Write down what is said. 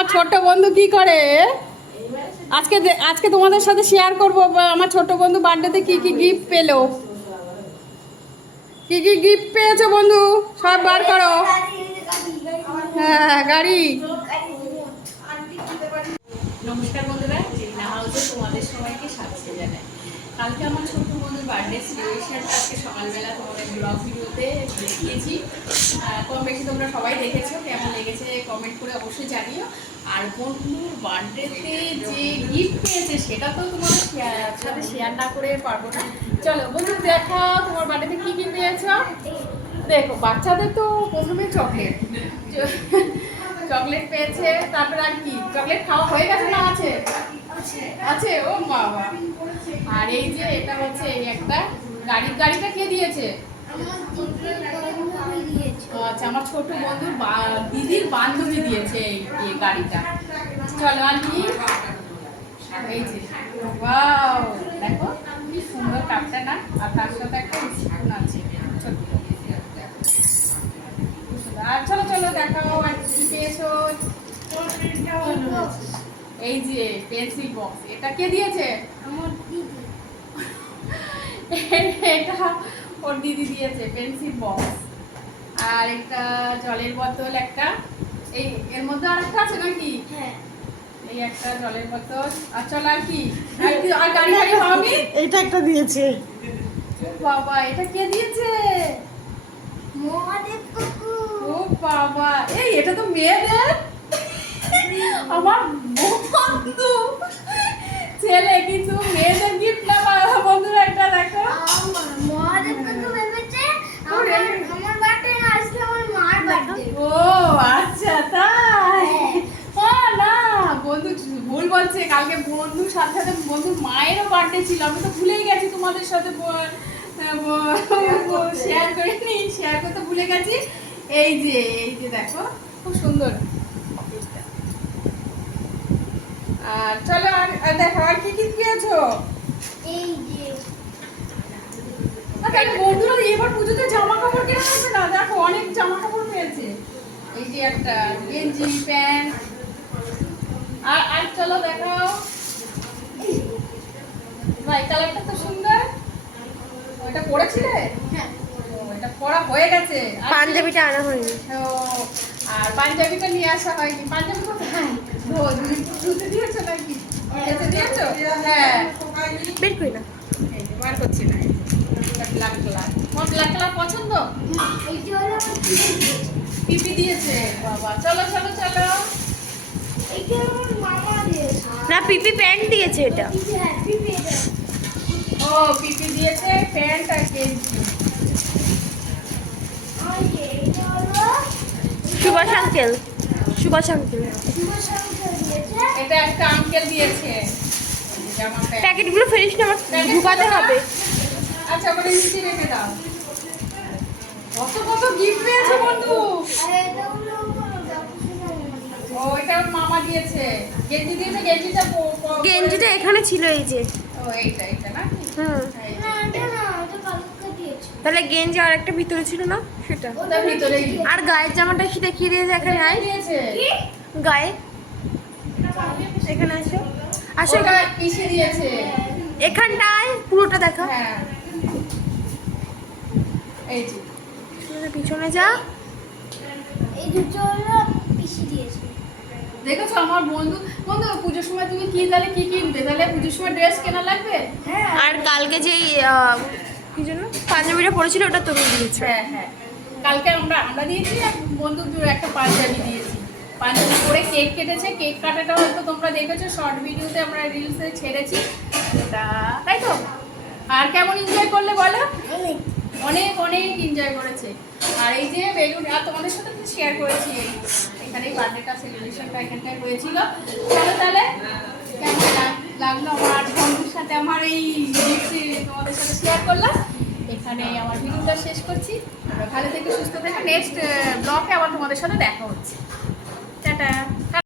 আমার ছোট্ট বন্ধু কি করে? আজকে আজকে তোমাদের সাথে শেয়ার করব আমার ছোট বন্ধু বার্থডেতে কি কি গিফট পেল? কি কি গিফট পেয়েছ বন্ধু? সব বার করো। হ্যাঁ গাড়ি। নমস্কার বন্ধুরা, জেরিনা হাউসে তোমাদের সবাইকে স্বাগত জানাই। কালকে আমার ছোট্ট বন্ধুর বার্থডে সেলিব্রেশন আজকে সকালবেলা তোমাদের ব্লগ ভিডিওতে দেখিয়েছি। কম বেশি তোমরা সবাই দেখেছ, কেমন লেগেছে কমেন্ট করে অবশ্যই জানিও। আর বন্ধুর বার্থডেতে যে গিফট পেয়েছে, সেটা তো share- সাথে শেয়ার না করে পারব না। চলো বন্ধু দেখো তোমার বার্থডেতে কি কি পেয়েছ। দেখো, বাচ্চাদের তো প্রথমে চকলেট চকলেট পেয়েছে, তারপরে আর কি? চকলেট খাওয়া হয়ে গেছে না আছে? আছে? ও বাবা। আর এই যে এটা হচ্ছে এই একটা গাড়ির গাড়িটা কে দিয়েছে? আচ্ছা আমার ছোট বন্ধুর দিদির বান্ধবী দিয়েছে এই গাড়িটা। চলো আর কি? এই যে, ওয়াও, দেখো কি সুন্দর কাপটা না আর তার সাথে একটা স্পুন আছে। ছোট্ট। আর চলো চলো, দেখাও। পেয়েছ এই যে পেন্সিল বক্স এটা কে দিয়েছে? এটা ওর দিদি দিয়েছে পেন্সিল বক্স। আর একটা জলের বোতল একটা। এই এর মধ্যে আর একটা আছে নাকি? এই একটা জলের বোতল। আর চল আর কি? আর গাড়ি গাড়ি হবে এইটা একটা দিয়েছে। বাবা এটা কে দিয়েছে? ও বাবা। এই এটা তো মেয়েদের? আমার বন্ধু। ছেলে কিন্তু মেয়েদের গিফট না বন্ধুরা এটা দেখো। ও আচ্ছা তাই। ও না বন্ধু ভুল বলছে। কালকে বন্ধুর সাথে সাথে বন্ধুর মায়েরও বার্থডে ছিল। আমি তো ভুলেই গেছি তোমাদের সাথে শেয়ার করে নি শেয়ার করতে ভুলে গেছি। এই যে এই যে দেখো খুব সুন্দর আর চলো আর দেখো আর কি কি পেয়েছ আর তাহলে বন্ধুরা এবার পুজোতে জামা কাপড় কেনা না? দেখো অনেক জামা কাপড় পেয়েছে। এই যে একটা গেঞ্জি প্যান্ট। আর আর চলো দেখাও। ভাই কালারটা তো সুন্দর। ওইটা পরেছিলে এটা পরা হয়ে গেছে। পাঞ্জাবিটা আনা হয়নি। ও, আর পাঞ্জাবিটা নিয়ে আসা হয়নি। পাঞ্জাবি কোথায়? ধুতে দিয়েছ নাকি? দিয়েছ? হ্যাঁ। বের করি না। বার করছি না। ব্ল্যাক কালার তোমার ব্ল্যাক কালার পছন্দ? পিপি দিয়েছে। বাবা চলো চলো চলো। না পিপি প্যান্ট দিয়েছে এটা। ও পিপি দিয়েছে প্যান্ট আর গেঞ্জি সুভাষ আঙ্কেল। সুভাষ আঙ্কেল। এটা একটা আঙ্কেল দিয়েছে। প্যাকেটগুলো ফেরিস না আমার ঢুকাতে হবে। আচ্ছা ওটা নিচে রেখে দাও। কত কত গিফট পেয়েছ বন্ধু? ও এটা মামা দিয়েছে। গেঞ্জি দিয়েছে গেঞ্জিটা গেঞ্জিটা এখানে ছিল এই যে। ও এইটা এইটা না? হুম। তাহলে গেঞ্জি আর একটা ভিতরে ছিল না? সেটা। আর গায়ের জামাটা কি দেখিয়ে দিয়েছে এখানে আয় দিয়েছে। গায়ে? এখানে আসো। আসো দিয়েছে। এখানটায় পুরোটা দেখা হ্যাঁ। এই যে। পিছনে যা। দেখেছ আমার বন্ধু? বন্ধু পুজোর সময় তুমি কি তাহলে কি কিনবে তাহলে পুজোর সময় ড্রেস কেনা লাগবে? হ্যাঁ আর কালকে যেই কি জন্য? পাঞ্জাবিটা পরেছিল ওটা তুমি দিয়েছ। হ্যাঁ হ্যাঁ। কালকে আমরা আমরা দিয়েছি আর বন্ধু দু একটা পাঞ্জাবি দিয়েছি। পাঞ্জাবি করে কেক কেটেছে কেক কাটাটা হয়তো তোমরা দেখেছ শর্ট ভিডিওতে আমরা রিলসে ছেড়েছি। ওটা তাই তো? আর কেমন এনজয় করলে বলো? অনেক। অনেক এনজয় করেছে। আর এই যে বেলুন আর তোমাদের সাথে তো শেয়ার করেছি এখানে বার্থডেটা সেলিব্রেশনটা এখানটায় হয়েছিল। চলো তাহলে লাগল আমার বন্ধুর সাথে আমার এই তোমাদের সাথে শেয়ার করলাম। এখানে আমার ভিডিওটা শেষ করছি। ভালো থেকে, সুস্থ থেকে। নেক্সট ব্লগে আবার তোমাদের সাথে দেখা হচ্ছে। টাটা।